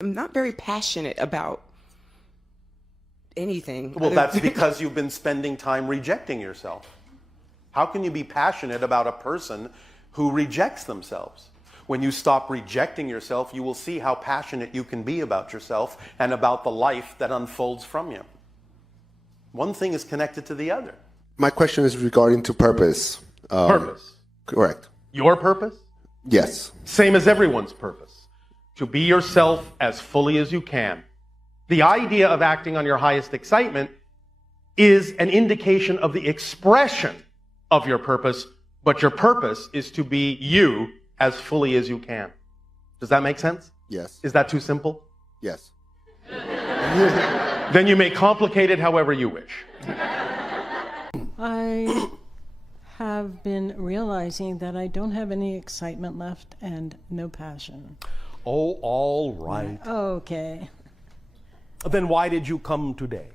I'm not very passionate about anything. Well, that's because you've been spending time rejecting yourself. How can you be passionate about a person who rejects themselves? When you stop rejecting yourself, you will see how passionate you can be about yourself and about the life that unfolds from you. One thing is connected to the other. My question is regarding to purpose. Purpose. Correct. Your purpose? Yes. Same as everyone's purpose. To be yourself as fully as you can. The idea of acting on your highest excitement is an indication of the expression of your purpose, but your purpose is to be you as fully as you can. Does that make sense? Yes. Is that too simple? Yes. Then you may complicate it however you wish. I have been realizing that I don't have any excitement left and no passion. Oh, all right. Okay. Then why did you come today?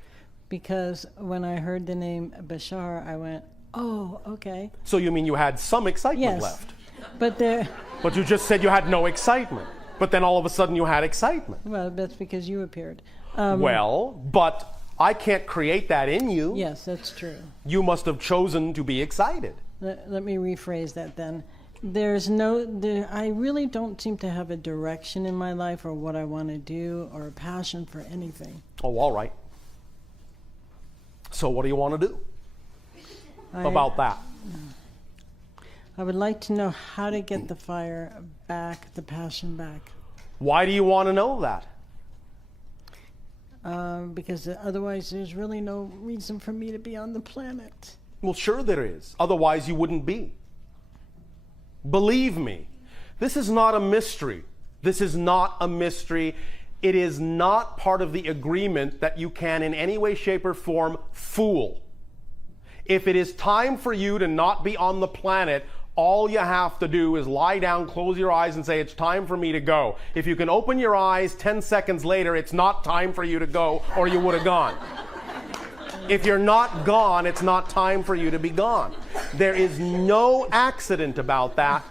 Because when I heard the name Bashar, I went, oh, okay. So you mean you had some excitement Yes. left? But there, But you just said you had no excitement. But then all of a sudden you had excitement. well, that's because you appeared. Well, but I can't create that in you. Yes, that's true. You must have chosen to be excited. Let me rephrase that then. I really don't seem to have a direction in my life or what I want to do or a passion for anything. Oh, all right. So what do you want to do about that? I would like to know how to get the fire back, the passion back. Why do you want to know that? Because otherwise there's really no reason for me to be on the planet. Well, sure there is. Otherwise you wouldn't be. Believe me, this is not a mystery. This is not a mystery. It is not part of the agreement that you can in any way, shape, or form fool. If it is time for you to not be on the planet, all you have to do is lie down, close your eyes, and say, it's time for me to go. If you can open your eyes 10 seconds later, it's not time for you to go, or you would have gone. If you're not gone, it's not time for you to be gone. There is no accident about that.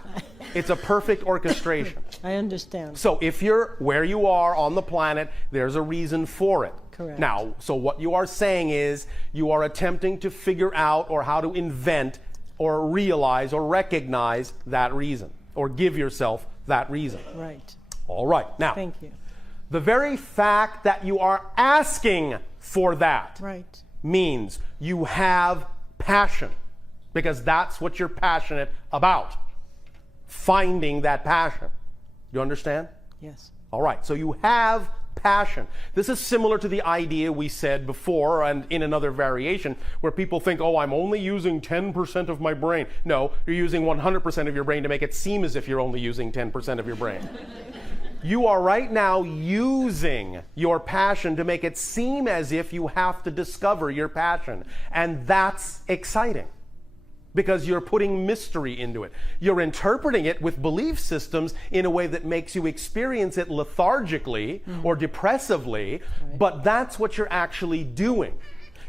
It's a perfect orchestration. I understand. So if you're where you are on the planet, there's a reason for it. Correct. Now, so what you are saying is you are attempting to figure out or how to invent or realize or recognize that reason or give yourself that reason. Right. All right. Now, Thank you. the very fact that you are asking for that Right. means you have passion, because that's what you're passionate about. Finding that passion. You understand? Yes. All right, so you have passion. This is similar to the idea we said before and in another variation where people think, oh, I'm only using 10% of my brain. No, you're using 100% of your brain to make it seem as if you're only using 10% of your brain. You are right now using your passion to make it seem as if you have to discover your passion. And that's exciting because you're putting mystery into it. You're interpreting it with belief systems in a way that makes you experience it lethargically or depressively, but that's what you're actually doing.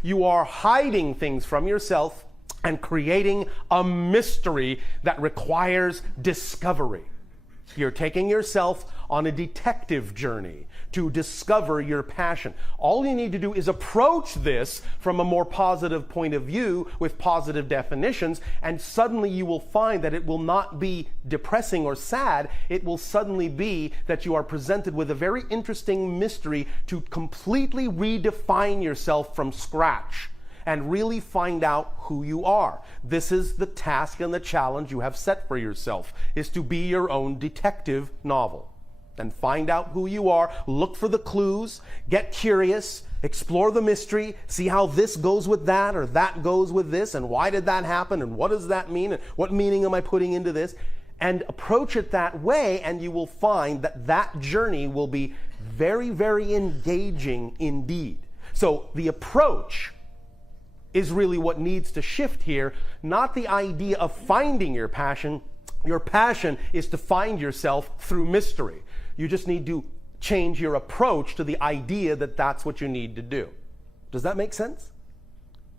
You are hiding things from yourself and creating a mystery that requires discovery. You're taking yourself on a detective journey to discover your passion. All you need to do is approach this from a more positive point of view with positive definitions, and suddenly you will find that it will not be depressing or sad. It will suddenly be that you are presented with a very interesting mystery to completely redefine yourself from scratch and really find out who you are. This is the task and the challenge you have set for yourself, is to be your own detective novel. And find out who you are, look for the clues, get curious, explore the mystery, see how this goes with that or that goes with this, and why did that happen, and what does that mean, and what meaning am I putting into this? And approach it that way, and you will find that that journey will be very, very engaging indeed. So the approach is really what needs to shift here, not the idea of finding your passion. Your passion is to find yourself through mystery. You just need to change your approach to the idea that that's what you need to do. Does that make sense?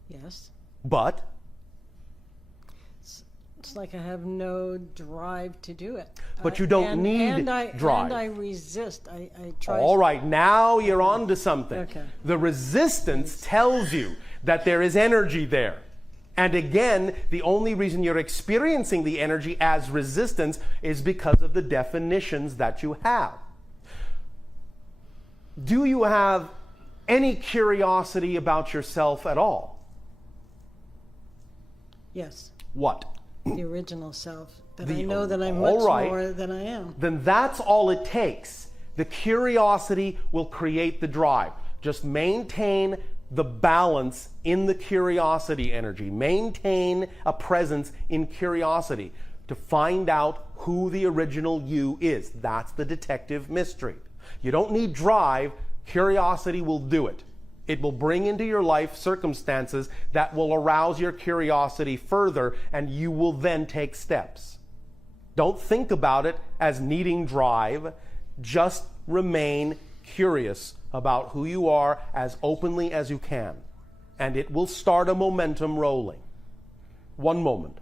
Yes. But it's like I have no drive to do it. But you don't need drive. And I resist. I try. All right, now you're on to something. Okay. The resistance tells you that there is energy there. And again, the only reason you're experiencing the energy as resistance is because of the definitions that you have. Do you have any curiosity about yourself at all? Yes. What? The original self. That The- I know that I'm all much right. more than I am. Then that's all it takes. The curiosity will create the drive. Just maintain the balance in the curiosity energy. Maintain a presence in curiosity to find out who the original you is. That's the detective mystery. You don't need drive. Curiosity will do it. It will bring into your life circumstances that will arouse your curiosity further, and you will then take steps. Don't think about it as needing drive. Just remain curious about who you are as openly as you can, and it will start a momentum rolling. One moment.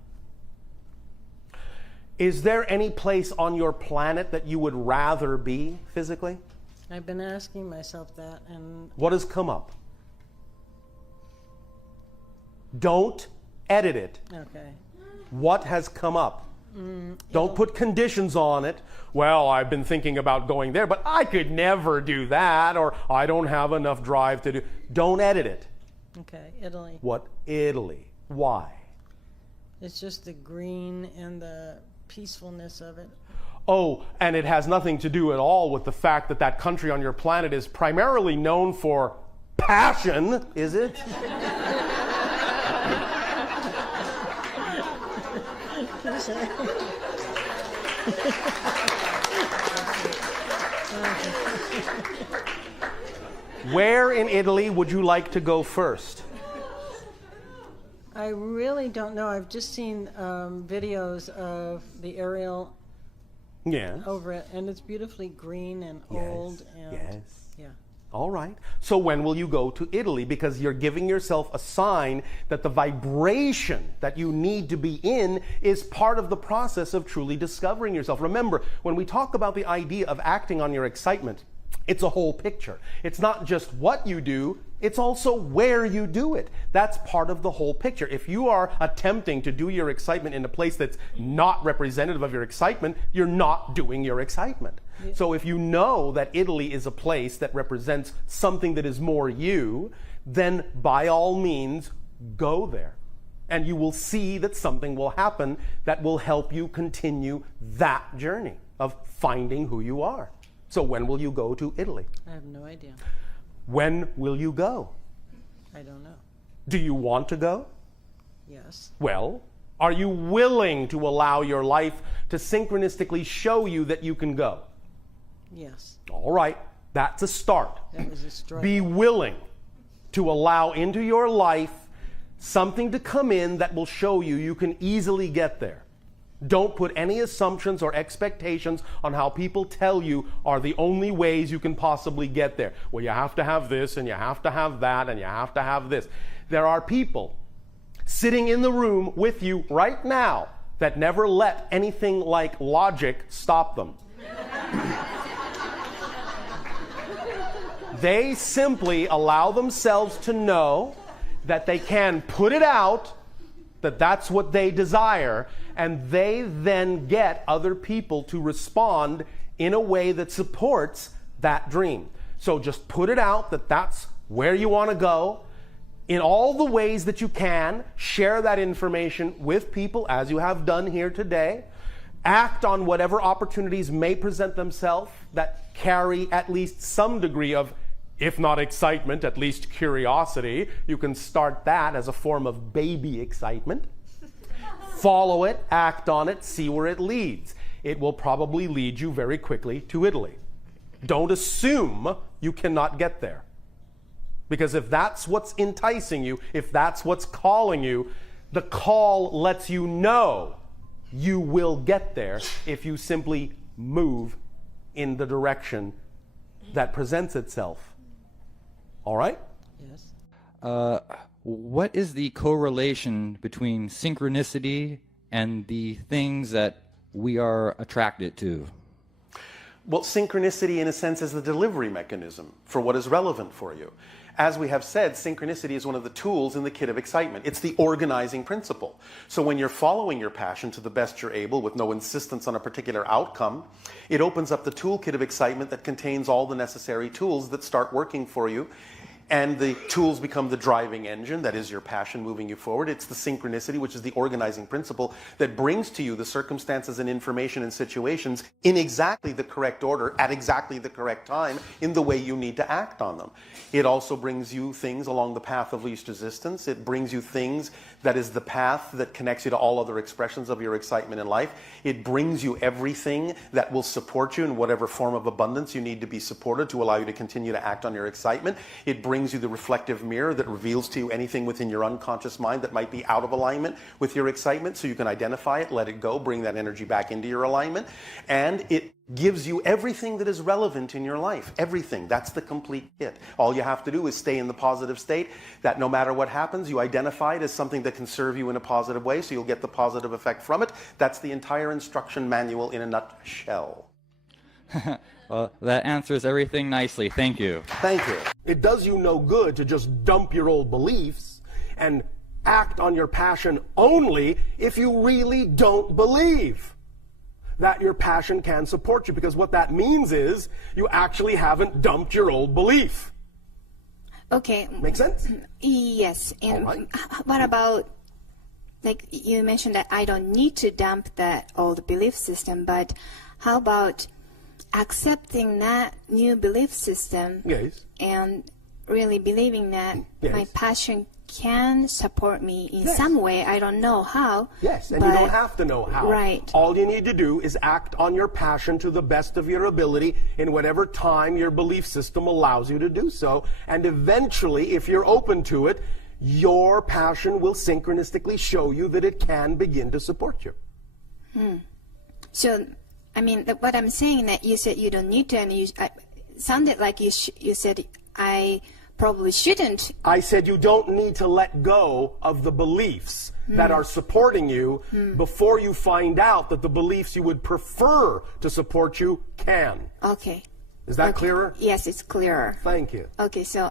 Is there any place on your planet that you would rather be physically? I've been asking myself that, and What has come up? Don't edit it. okay. What has come up? Don't put conditions on it. Well, I've been thinking about going there, but I could never do that, or I don't have enough drive to do. Don't edit it. Okay, Italy. What? Italy. Why? It's just the green and the peacefulness of it. Oh, and it has nothing to do at all with the fact that that country on your planet is primarily known for passion, is it? Where in Italy would you like to go first? I really don't know. I've just seen videos of the aerial Yes. over it, and it's beautifully green and old. And Yes. yeah. All right. So when will you go to Italy? Because you're giving yourself a sign that the vibration that you need to be in is part of the process of truly discovering yourself. Remember, when we talk about the idea of acting on your excitement, it's a whole picture. It's not just what you do, it's also where you do it. That's part of the whole picture. If you are attempting to do your excitement in a place that's not representative of your excitement, you're not doing your excitement. Yeah. So if you know that Italy is a place that represents something that is more you, then by all means, go there. And you will see that something will happen that will help you continue that journey of finding who you are. So when will you go to Italy? I have no idea. When will you go? I don't know. Do you want to go? Yes. Well, are you willing to allow your life to synchronistically show you that you can go? Yes. All right, that's a start. That was a struggle. Be willing to allow into your life something to come in that will show you you can easily get there. Don't put any assumptions or expectations on how people tell you are the only ways you can possibly get there. Well, you have to have this, and you have to have that, and you have to have this. There are people sitting in the room with you right now that never let anything like logic stop them. They simply allow themselves to know that they can put it out, that that's what they desire, and they then get other people to respond in a way that supports that dream. So just put it out that that's where you want to go. In all the ways that you can, share that information with people as you have done here today. Act on whatever opportunities may present themselves that carry at least some degree of, if not excitement, at least curiosity. You can start that as a form of baby excitement. Follow it, act on it, see where it leads. It will probably lead you very quickly to Italy. Don't assume you cannot get there. Because if that's what's enticing you, if that's what's calling you, the call lets you know you will get there if you simply move in the direction that presents itself. All right? Yes. What is the correlation between synchronicity and the things that we are attracted to? Well, synchronicity, in a sense, is the delivery mechanism for what is relevant for you. As we have said, synchronicity is one of the tools in the kit of excitement. It's the organizing principle. So when you're following your passion to the best you're able with no insistence on a particular outcome, it opens up the toolkit of excitement that contains all the necessary tools that start working for you. And the tools become the driving engine, that is your passion moving you forward. It's the synchronicity, which is the organizing principle that brings to you the circumstances and information and situations in exactly the correct order, at exactly the correct time, in the way you need to act on them. It also brings you things along the path of least resistance. It brings you things that is the path that connects you to all other expressions of your excitement in life. It brings you everything that will support you in whatever form of abundance you need to be supported to allow you to continue to act on your excitement. It brings you the reflective mirror that reveals to you anything within your unconscious mind that might be out of alignment with your excitement, so you can identify it, let it go, bring that energy back into your alignment. And it gives you everything that is relevant in your life. Everything. That's the complete kit. All you have to do is stay in the positive state, that no matter what happens, you identify it as something that can serve you in a positive way, so you'll get the positive effect from it. That's the entire instruction manual in a nutshell. Well, that answers everything nicely. Thank you. Thank you. It does you no good to just dump your old beliefs and act on your passion only if you really don't believe that your passion can support you, because what that means is you actually haven't dumped your old belief. Okay. Make sense? Yes. And right. What about, like you mentioned that I don't need to dump that old belief system, but how about accepting that new belief system? Yes. And really believing that my passion can support me in some way. I don't know how. Yes, and you don't have to know how. Right. All you need to do is act on your passion to the best of your ability in whatever time your belief system allows you to do so. And eventually, if you're open to it, your passion will synchronistically show you that it can begin to support you. So, I mean, what I'm saying that you said you don't need to, and sounded like you said I probably shouldn't. I said you don't need to let go of the beliefs that are supporting you before you find out that the beliefs you would prefer to support you can. Okay. Is that clearer? Yes, it's clearer. Thank you. Okay, so,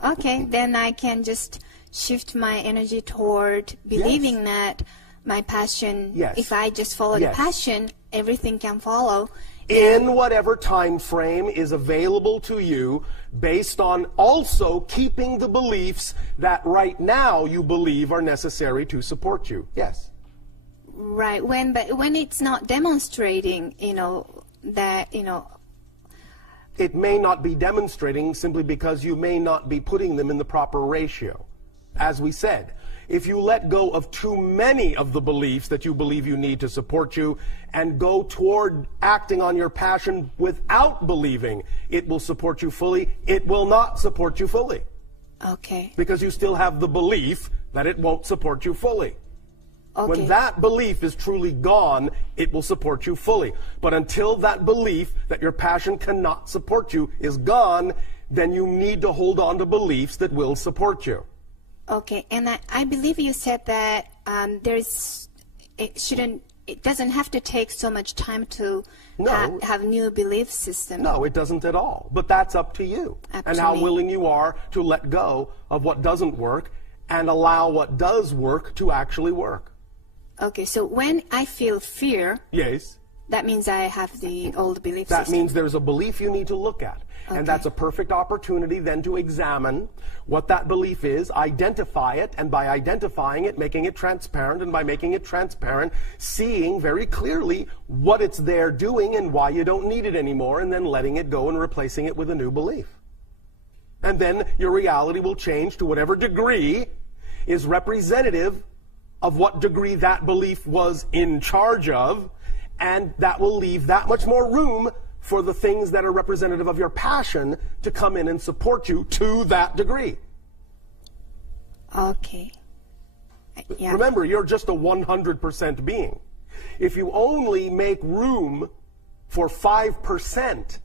then I can just shift my energy toward believing that my passion, if I just follow the passion, everything can follow. In whatever time frame is available to you, based on also keeping the beliefs that right now you believe are necessary to support you. Yes. Right. But when it's not demonstrating, that, it may not be demonstrating simply because you may not be putting them in the proper ratio. As we said, if you let go of too many of the beliefs that you believe you need to support you and go toward acting on your passion without believing it will support you fully, it will not support you fully. Okay. Because you still have the belief that it won't support you fully. Okay. When that belief is truly gone, it will support you fully. But until that belief that your passion cannot support you is gone, then you need to hold on to beliefs that will support you. Okay, and I believe you said that it doesn't have to take so much time to have new belief system. No, it doesn't at all. But that's up to you. Up and to how me. willing you are to let go of what doesn't work and allow what does work to actually work. Okay, so when I feel fear, Yes. that means I have the old belief That system. means there's a belief you need to look at. Okay. And that's a perfect opportunity then to examine what that belief is, identify it, and by identifying it, making it transparent, and by making it transparent, seeing very clearly what it's there doing and why you don't need it anymore, and then letting it go and replacing it with a new belief. And then your reality will change to whatever degree is representative of what degree that belief was in charge of, and that will leave that much more room for the things that are representative of your passion to come in and support you to that degree. Okay. Yeah. Remember, you're just a 100% being. If you only make room for 5%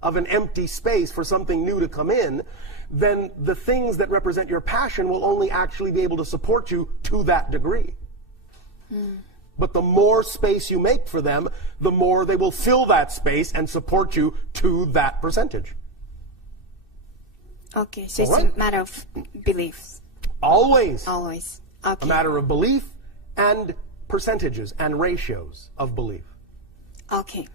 of an empty space for something new to come in, then the things that represent your passion will only actually be able to support you to that degree. But the more space you make for them, the more they will fill that space and support you to that percentage. Okay, so it's All right. a matter of beliefs. Always Always. a Okay. matter of belief and percentages and ratios of belief. Okay.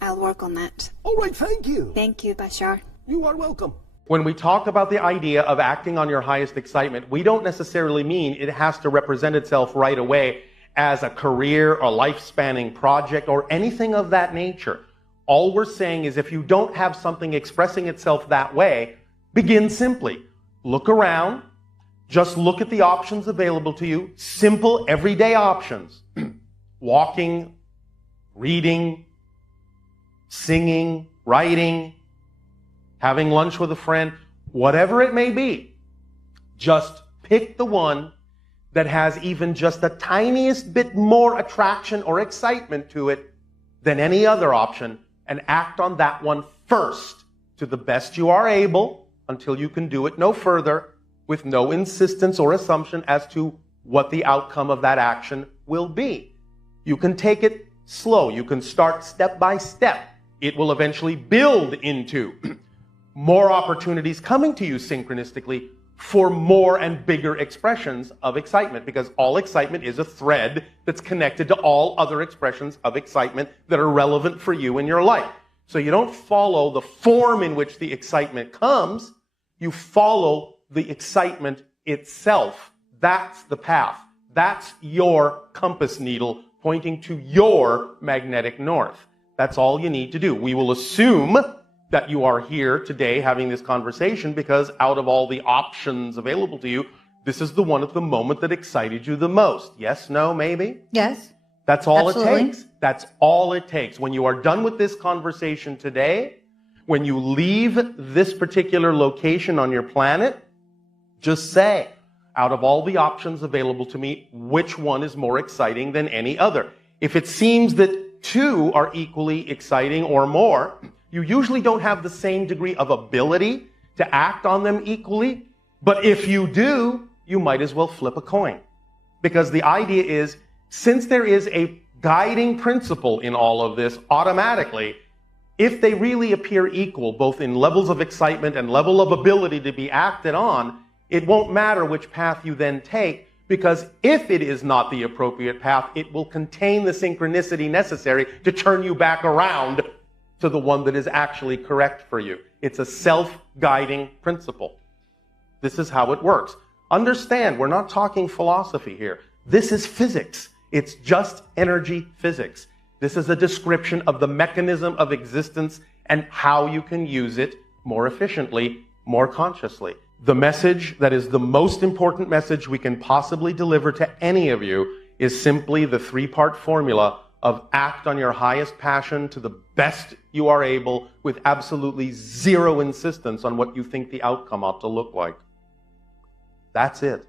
I'll work on that. All right, thank you. Thank you, Bashar. You are welcome. When we talk about the idea of acting on your highest excitement, we don't necessarily mean it has to represent itself right away as a career or life-spanning project or anything of that nature. All we're saying is if you don't have something expressing itself that way, begin simply. Look around. Just look at the options available to you. Simple, everyday options. Walking, reading, singing, writing, having lunch with a friend, whatever it may be. Just pick the one that has even just the tiniest bit more attraction or excitement to it than any other option and act on that one first to the best you are able until you can do it no further with no insistence or assumption as to what the outcome of that action will be. You can take it slow. You can start step by step. It will eventually build into more opportunities coming to you synchronistically for more and bigger expressions of excitement, because all excitement is a thread that's connected to all other expressions of excitement that are relevant for you in your life. So you don't follow the form in which the excitement comes, you follow the excitement itself. That's the path. That's your compass needle pointing to your magnetic north. That's all you need to do. We will assume that you are here today having this conversation because out of all the options available to you, this is the one at the moment that excited you the most. Yes, no, maybe? Yes. That's all Absolutely. it takes. That's all it takes. When you are done with this conversation today, when you leave this particular location on your planet, just say, out of all the options available to me, which one is more exciting than any other? If it seems that two are equally exciting or more, you usually don't have the same degree of ability to act on them equally. But if you do, you might as well flip a coin. Because the idea is, since there is a guiding principle in all of this, automatically, if they really appear equal, both in levels of excitement and level of ability to be acted on, it won't matter which path you then take, because if it is not the appropriate path, it will contain the synchronicity necessary to turn you back around to the one that is actually correct for you. It's a self-guiding principle. This is how it works. Understand, we're not talking philosophy here. This is physics. It's just energy physics. This is a description of the mechanism of existence and how you can use it more efficiently, more consciously. The message that is the most important message we can possibly deliver to any of you is simply the three-part formula of act on your highest passion to the best you are able with absolutely zero insistence on what you think the outcome ought to look like. That's it.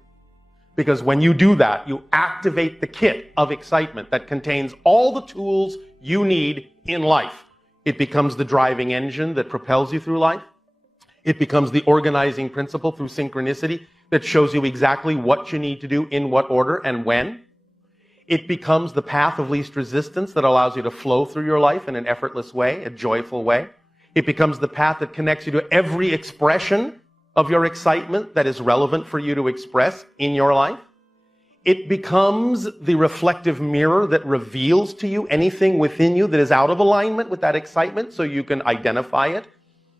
Because when you do that, you activate the kit of excitement that contains all the tools you need in life. It becomes the driving engine that propels you through life. It becomes the organizing principle through synchronicity that shows you exactly what you need to do, in what order, and when. It becomes the path of least resistance that allows you to flow through your life in an effortless way, a joyful way. It becomes the path that connects you to every expression of your excitement that is relevant for you to express in your life. It becomes the reflective mirror that reveals to you anything within you that is out of alignment with that excitement, so you can identify it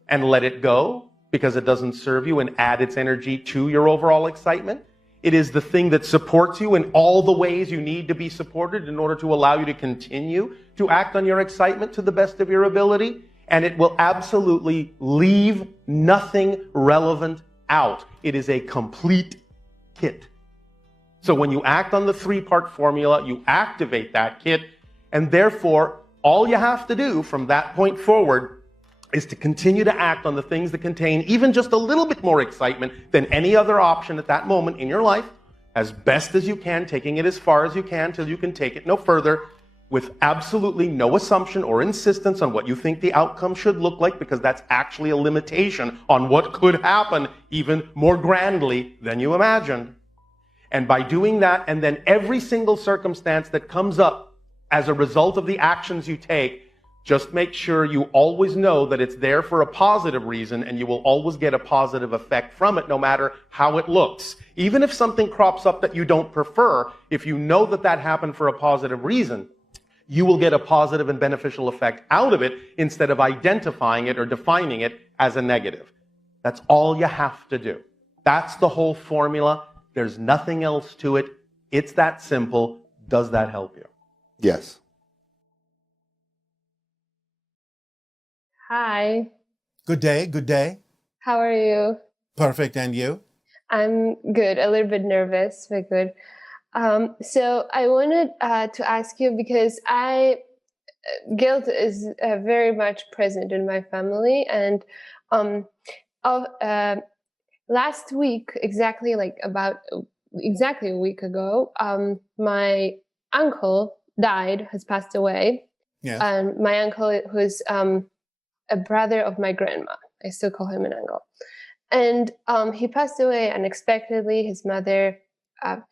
and let it go because it doesn't serve you, and add its energy to your overall excitement. It is the thing that supports you in all the ways you need to be supported in order to allow you to continue to act on your excitement to the best of your ability. And it will absolutely leave nothing relevant out. It is a complete kit. So when you act on the three-part formula, you activate that kit, and therefore, all you have to do from that point forward is to continue to act on the things that contain even just a little bit more excitement than any other option at that moment in your life, as best as you can, taking it as far as you can till you can take it no further, with absolutely no assumption or insistence on what you think the outcome should look like, because that's actually a limitation on what could happen even more grandly than you imagined. And by doing that, and then every single circumstance that comes up as a result of the actions you take, just make sure you always know that it's there for a positive reason, and you will always get a positive effect from it, no matter how it looks. Even if something crops up that you don't prefer, if you know that that happened for a positive reason, you will get a positive and beneficial effect out of it instead of identifying it or defining it as a negative. That's all you have to do. That's the whole formula. There's nothing else to it. It's that simple. Does that help you? Yes. Hi, Good day, good day. how are you? Perfect, and you? I'm good, a little bit nervous, but good. So I wanted to ask you because guilt is very much present in my family, and um, last week, exactly a week ago, my uncle died, has passed away, Yes. and my uncle who's a brother of my grandma. I still call him an uncle. And he passed away unexpectedly. His mother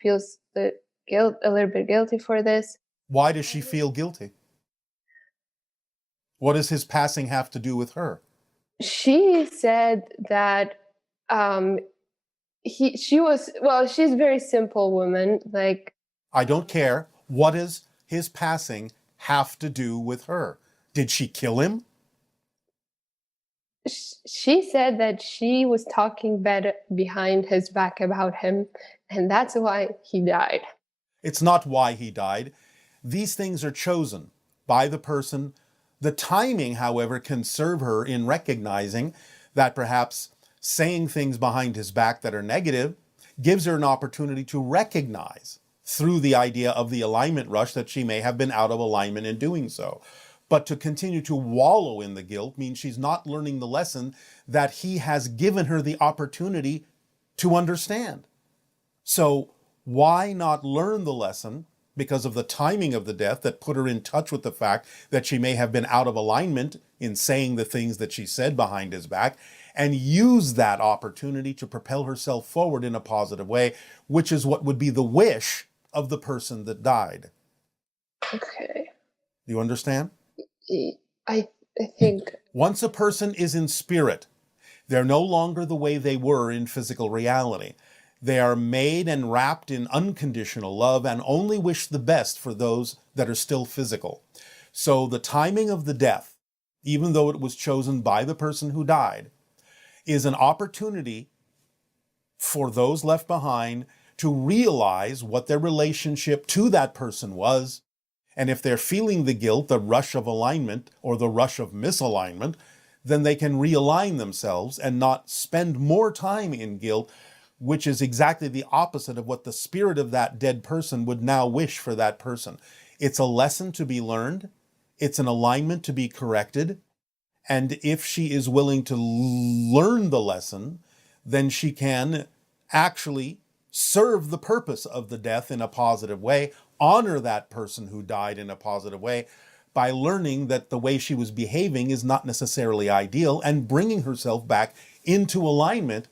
feels a little bit guilty for this. Why does she feel guilty? What does his passing have to do with her? She said that she's a very simple woman. Like, I don't care. What does his passing have to do with her? Did she kill him? she said that she was talking bad behind his back about him, and that's why he died. It's not why he died. These things are chosen by the person. The timing, however, can serve her in recognizing that perhaps saying things behind his back that are negative gives her an opportunity to recognize through the idea of the alignment rush that she may have been out of alignment in doing so. But to continue to wallow in the guilt means she's not learning the lesson that he has given her the opportunity to understand. So why not learn the lesson because of the timing of the death that put her in touch with the fact that she may have been out of alignment in saying the things that she said behind his back, and use that opportunity to propel herself forward in a positive way, which is what would be the wish of the person that died. Okay. Do you understand? I think Once a person is in spirit, they're no longer the way they were in physical reality. They are made and wrapped in unconditional love and only wish the best for those that are still physical. So the timing of the death, even though it was chosen by the person who died, is an opportunity for those left behind to realize what their relationship to that person was. And if they're feeling the guilt, the rush of alignment or the rush of misalignment, then they can realign themselves and not spend more time in guilt, which is exactly the opposite of what the spirit of that dead person would now wish for that person. It's a lesson to be learned. It's an alignment to be corrected. And if she is willing to learn the lesson, then she can actually serve the purpose of the death in a positive way, honor that person who died in a positive way by learning that the way she was behaving is not necessarily ideal, and bringing herself back into alignment,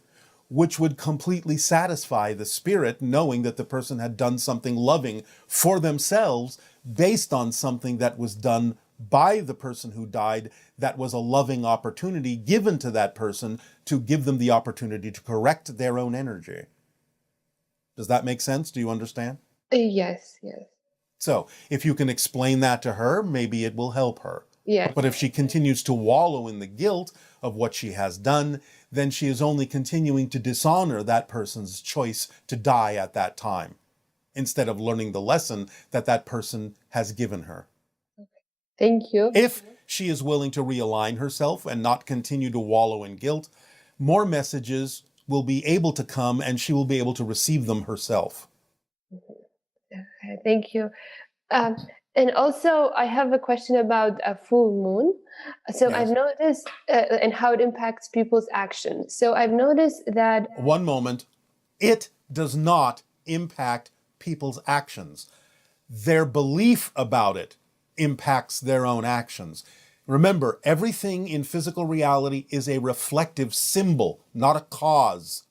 which would completely satisfy the spirit, knowing that the person had done something loving for themselves based on something that was done by the person who died, that was a loving opportunity given to that person to give them the opportunity to correct their own energy. Does that make sense? Do you understand? yes. So if you can explain that to her, maybe it will help her. Yes. But if she continues to wallow in the guilt of what she has done, then she is only continuing to dishonor that person's choice to die at that time, instead of learning the lesson that that person has given her. Thank you. If she is willing to realign herself and not continue to wallow in guilt, more messages will be able to come and she will be able to receive them herself. Okay, thank you. And also, I have a question about a full moon. So Yes. I've noticed and how it impacts people's actions. So I've noticed that. One moment. It does not impact people's actions. Their belief about it impacts their own actions. Remember, everything in physical reality is a reflective symbol, not a cause.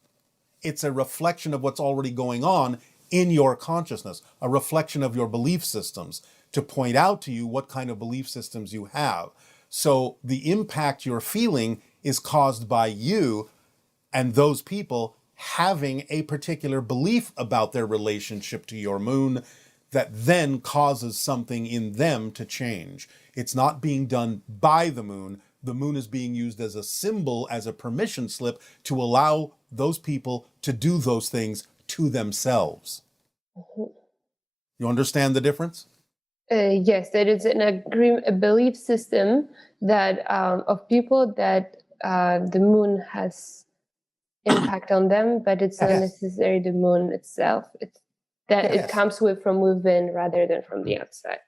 It's a reflection of what's already going on in your consciousness, a reflection of your belief systems, to point out to you what kind of belief systems you have. So the impact you're feeling is caused by you and those people having a particular belief about their relationship to your moon that then causes something in them to change. It's not being done by the moon. The moon is being used as a symbol, as a permission slip to allow those people to do those things to themselves. You understand the difference? Yes, there is a belief system that of people that the moon has impact on them, but it's not necessarily the moon itself. It's that it comes from within rather than from the outside.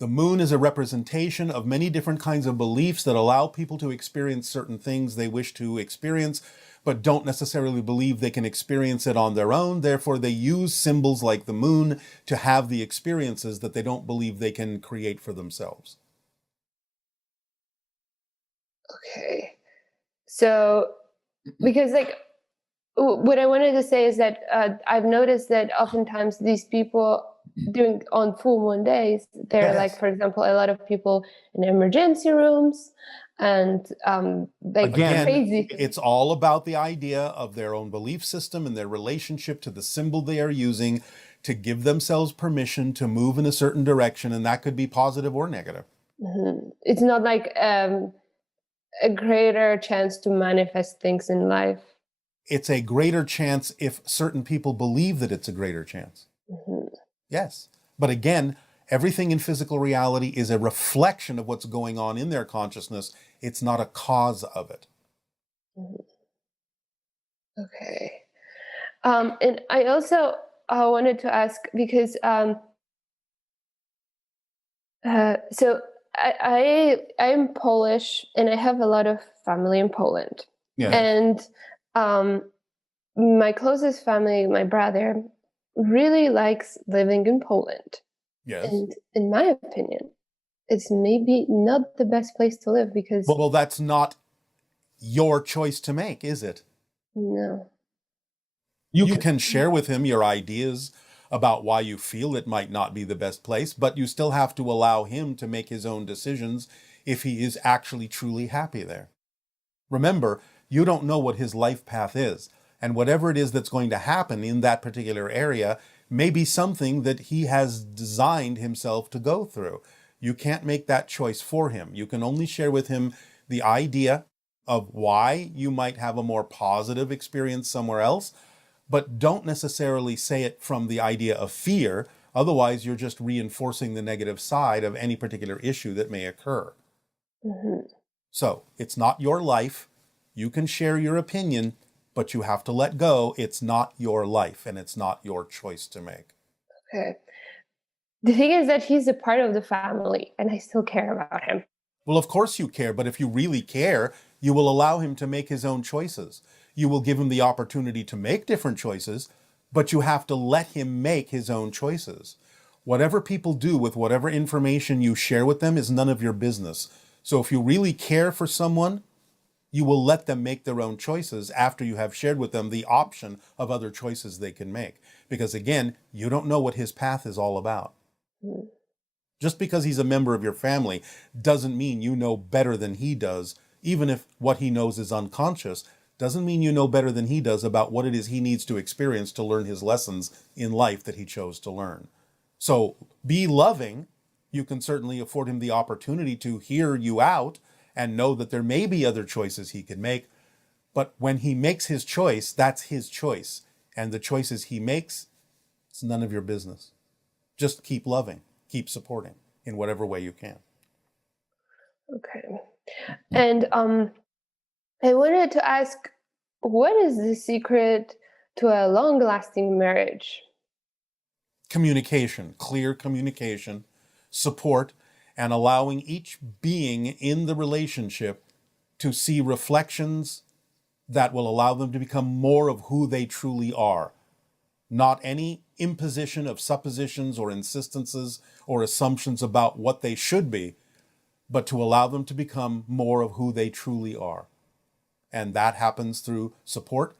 The moon is a representation of many different kinds of beliefs that allow people to experience certain things they wish to experience, but don't necessarily believe they can experience it on their own. Therefore, they use symbols like the moon to have the experiences that they don't believe they can create for themselves. Okay. So, because like, what I wanted to say is that I've noticed that oftentimes these people on full moon days, they're like, for example, a lot of people in emergency rooms and like Again, crazy. It's all about the idea of their own belief system and their relationship to the symbol they are using to give themselves permission to move in a certain direction, and that could be positive or negative. Mm-hmm. It's not like a greater chance to manifest things in life. It's a greater chance if certain people believe that it's a greater chance. Mm-hmm. Yes. But again, everything in physical reality is a reflection of what's going on in their consciousness. It's not a cause of it. Mm-hmm. Okay. And I also wanted to ask, because so I'm Polish and I have a lot of family in Poland. Yeah. And my closest family, my brother, really likes living in Poland. Yes. And in my opinion, it's maybe not the best place to live because... Well, that's not your choice to make, is it? No. You can share with him your ideas about why you feel it might not be the best place, but you still have to allow him to make his own decisions if he is actually truly happy there. Remember, you don't know what his life path is, and whatever it is that's going to happen in that particular area may be something that he has designed himself to go through. You can't make that choice for him. You can only share with him the idea of why you might have a more positive experience somewhere else, but don't necessarily say it from the idea of fear. Otherwise, you're just reinforcing the negative side of any particular issue that may occur. Mm-hmm. So it's not your life. You can share your opinion, but you have to let go. It's not your life, and it's not your choice to make. Okay. The thing is that he's a part of the family, and I still care about him. Well, of course you care, but if you really care, you will allow him to make his own choices. You will give him the opportunity to make different choices, but you have to let him make his own choices. Whatever people do with whatever information you share with them is none of your business. So if you really care for someone, you will let them make their own choices after you have shared with them the option of other choices they can make. Because again, you don't know what his path is all about. Mm. Just because he's a member of your family doesn't mean you know better than he does. Even if what he knows is unconscious, doesn't mean you know better than he does about what it is he needs to experience to learn his lessons in life that he chose to learn. So be loving. You can certainly afford him the opportunity to hear you out and know that there may be other choices he can make. But when he makes his choice, that's his choice. And the choices he makes, it's none of your business. Just keep loving, keep supporting in whatever way you can. Okay. And I wanted to ask, what is the secret to a long-lasting marriage? Communication, clear communication, support, and allowing each being in the relationship to see reflections that will allow them to become more of who they truly are. Not any imposition of suppositions or insistences or assumptions about what they should be, but to allow them to become more of who they truly are. And that happens through support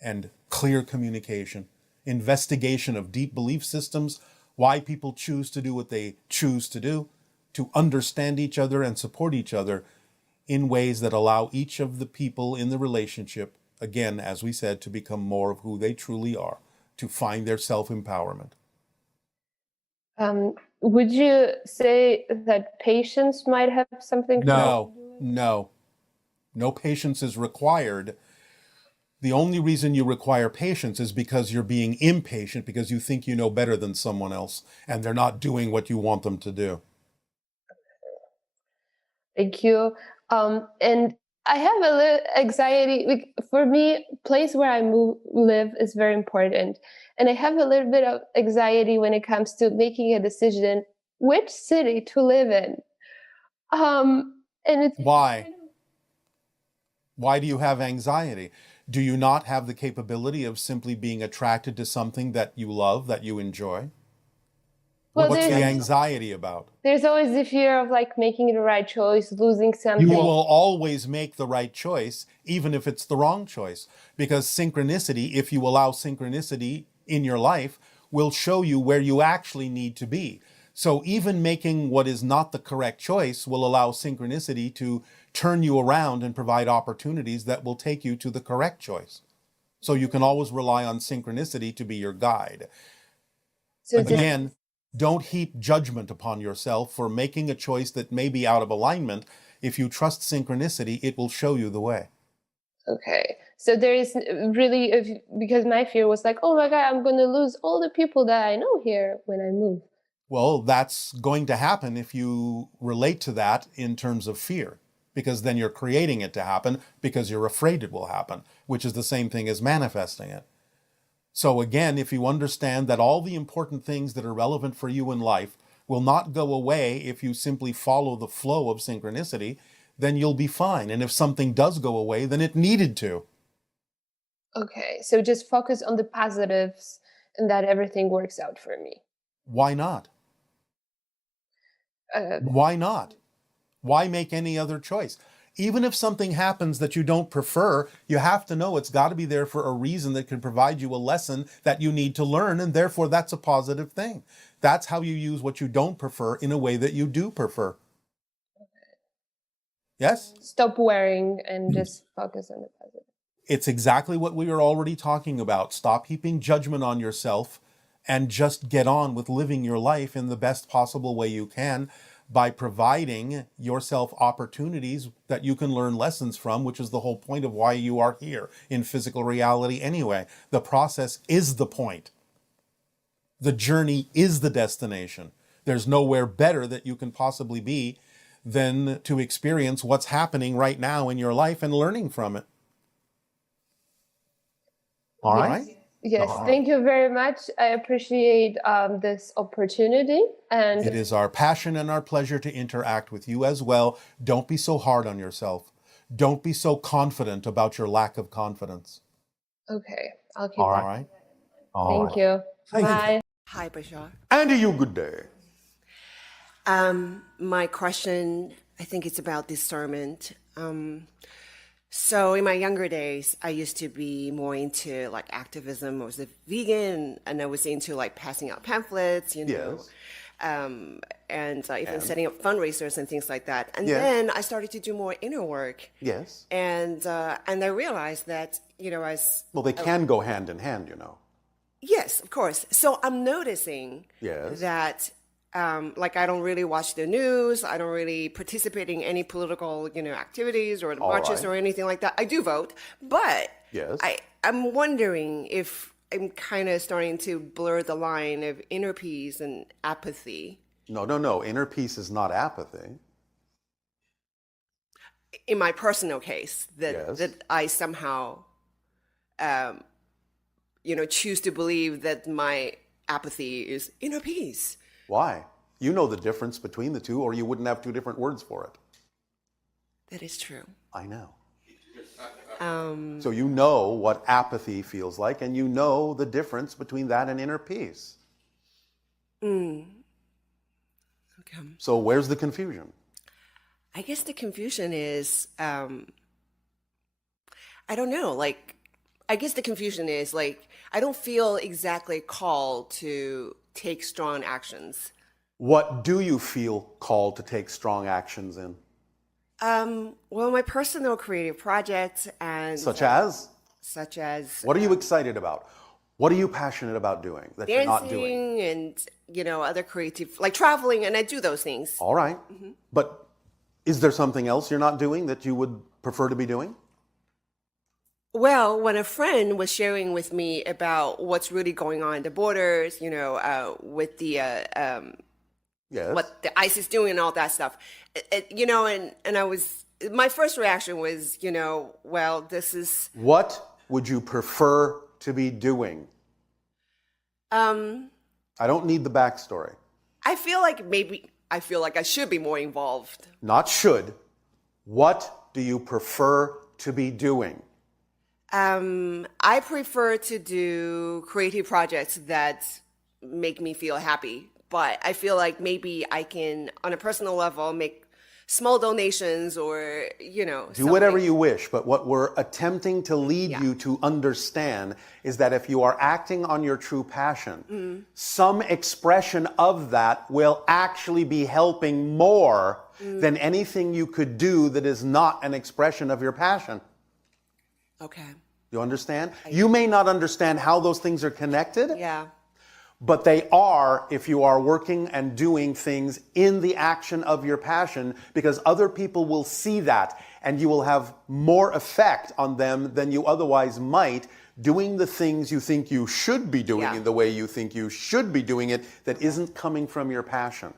and clear communication investigation of deep belief systems, why people choose to do what they choose to do, to understand each other and support each other in ways that allow each of the people in the relationship, again, as we said, to become more of who they truly are, to find their self-empowerment. Would you say that patience might have something to do with it? No patience is required. The only reason you require patience is because you're being impatient, because you think you know better than someone else and they're not doing what you want them to do. Thank you. And I have a little anxiety. For me, place where I live is very important. And I have a little bit of anxiety when it comes to making a decision which city to live in. And it's Why? Why do you have anxiety? Do you not have the capability of simply being attracted to something that you love, that you enjoy? Well, what's the anxiety about? There's always the fear of like making the right choice, losing something. You will always make the right choice, even if it's the wrong choice. Because synchronicity, if you allow synchronicity in your life, will show you where you actually need to be. So even making what is not the correct choice will allow synchronicity to turn you around and provide opportunities that will take you to the correct choice. So you can always rely on synchronicity to be your guide. So again, don't heap judgment upon yourself for making a choice that may be out of alignment. If you trust synchronicity, it will show you the way. Okay. So there is really, because my fear was like, oh my God, I'm going to lose all the people that I know here when I move. Well, that's going to happen if you relate to that in terms of fear, because then you're creating it to happen because you're afraid it will happen, which is the same thing as manifesting it. So again, if you understand that all the important things that are relevant for you in life will not go away if you simply follow the flow of synchronicity, then you'll be fine. And if something does go away, then it needed to. Okay, so just focus on the positives and that everything works out for me. Why not? Why not? Why make any other choice? Even if something happens that you don't prefer, you have to know it's got to be there for a reason that can provide you a lesson that you need to learn, and therefore that's a positive thing. That's how you use what you don't prefer in a way that you do prefer. Okay. Yes? Stop worrying and just focus on the positive. It's exactly what we were already talking about. Stop heaping judgment on yourself and just get on with living your life in the best possible way you can, by providing yourself opportunities that you can learn lessons from, which is the whole point of why you are here in physical reality anyway. The process is the point. The journey is the destination. There's nowhere better that you can possibly be than to experience what's happening right now in your life and learning from it. All right? Yes, thank you very much. I appreciate this opportunity. And it is our passion and our pleasure to interact with you as well. Don't be so hard on yourself. Don't be so confident about your lack of confidence. Okay, I'll keep All that. right. Thank you. Bye. Hi, Bashar. Andy, you good day. My question, I think it's about discernment. So in my younger days, I used to be more into like activism. I was a vegan, and I was into like passing out pamphlets, you know, and even setting up fundraisers and things like that. And then I started to do more inner work. Yes. And I realized that, you know, as well, they can go hand in hand, you know. Yes, of course. So I'm noticing that. Like I don't really watch the news. I don't really participate in any political, you know, activities or marches or anything like that. I do vote, but I'm wondering if I'm kind of starting to blur the line of inner peace and apathy. No. Inner peace is not apathy. In my personal case, that I somehow, you know, choose to believe that my apathy is inner peace. Why? You know the difference between the two, or you wouldn't have two different words for it. That is true. I know. So you know what apathy feels like, and you know the difference between that and inner peace. Okay. So where's the confusion? I guess the confusion is, I don't know, like, I guess the confusion is like I don't feel exactly called to take strong actions. What do you feel called to take strong actions in? Well, my personal creative projects and Such as? such as What are you excited about? What are you passionate about doing that you're not doing? dancing and other creative like traveling, and I do those things. All right. But is there something else you're not doing that you would prefer to be doing? Well, when a friend was sharing with me about what's really going on at the borders, with the Yes. what the ICE is doing and all that stuff, and I was my first reaction was, well, this is What would you prefer to be doing? I don't need the backstory. I feel like I should be more involved. Not should. What do you prefer to be doing? I prefer to do creative projects that make me feel happy, but I feel like maybe I can, on a personal level, make small donations or, Do whatever you wish, but what we're attempting to lead you to understand is that if you are acting on your true passion, some expression of that will actually be helping more than anything you could do that is not an expression of your passion. Okay. You understand? You may not understand how those things are connected. Yeah. But they are if you are working and doing things in the action of your passion, because other people will see that and you will have more effect on them than you otherwise might doing the things you think you should be doing in the way you think you should be doing it that isn't coming from your passion.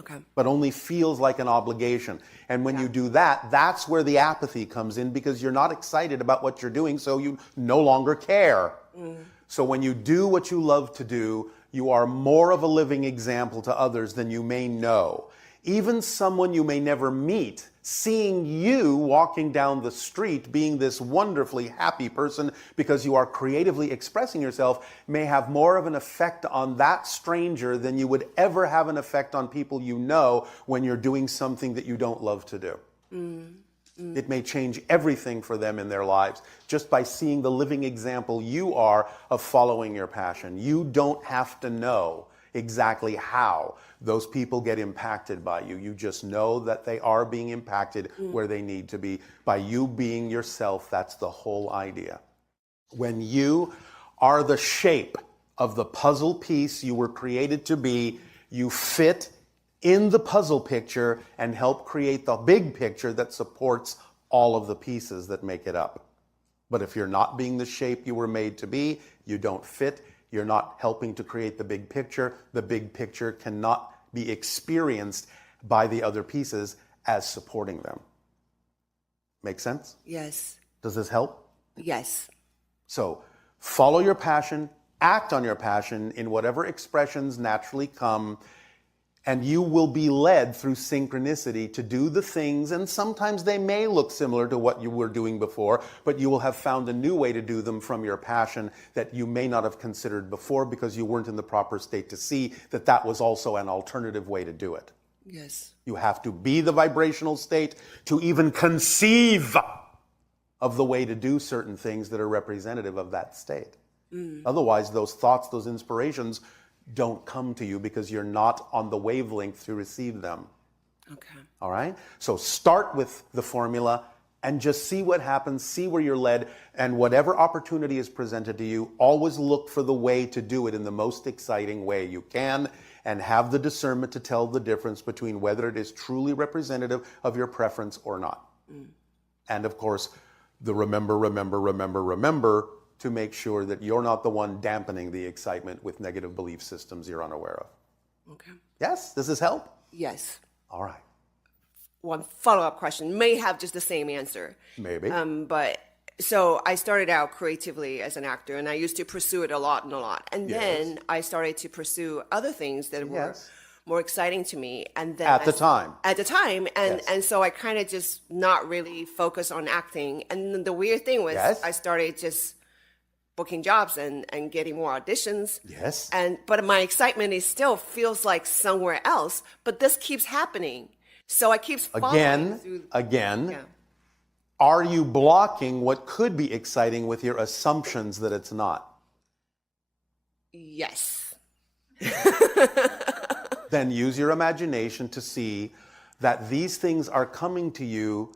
Okay. But only feels like an obligation. And when you do that, that's where the apathy comes in, because you're not excited about what you're doing, so you no longer care. So when you do what you love to do, you are more of a living example to others than you may know. Even someone you may never meet, seeing you walking down the street being this wonderfully happy person because you are creatively expressing yourself, may have more of an effect on that stranger than you would ever have an effect on people you know when you're doing something that you don't love to do. It may change everything for them in their lives just by seeing the living example you are of following your passion. You don't have to know exactly how those people get impacted by you. You just know that they are being impacted where they need to be. By you being yourself, that's the whole idea. When you are the shape of the puzzle piece you were created to be, you fit in the puzzle picture and help create the big picture that supports all of the pieces that make it up. But if you're not being the shape you were made to be, you don't fit, you're not helping to create the big picture cannot be experienced by the other pieces as supporting them. Make sense? Yes. Does this help? Yes. So follow your passion, act on your passion in whatever expressions naturally come, and you will be led through synchronicity to do the things, and sometimes they may look similar to what you were doing before, but you will have found a new way to do them from your passion that you may not have considered before because you weren't in the proper state to see that that was also an alternative way to do it. Yes. You have to be the vibrational state to even conceive of the way to do certain things that are representative of that state. Otherwise, those thoughts, those inspirations don't come to you because you're not on the wavelength to receive them. Okay. All right? So start with the formula and just see what happens, see where you're led, and whatever opportunity is presented to you, always look for the way to do it in the most exciting way you can, and have the discernment to tell the difference between whether it is truly representative of your preference or not. And of course, the remember to make sure that you're not the one dampening the excitement with negative belief systems you're unaware of. Okay. Yes? Does this help? Yes. All right. One follow-up question may have just the same answer. Maybe. But so I started out creatively as an actor, and I used to pursue it a lot. And then I started to pursue other things that were more exciting to me. And then At the time. And so I kind of just not really focused on acting. And then the weird thing was I started just booking jobs and getting more auditions. Yes. But my excitement is still feels like somewhere else. But this keeps happening. So I keep following Again, Are you blocking what could be exciting with your assumptions that it's not? Yes. Then use your imagination to see that these things are coming to you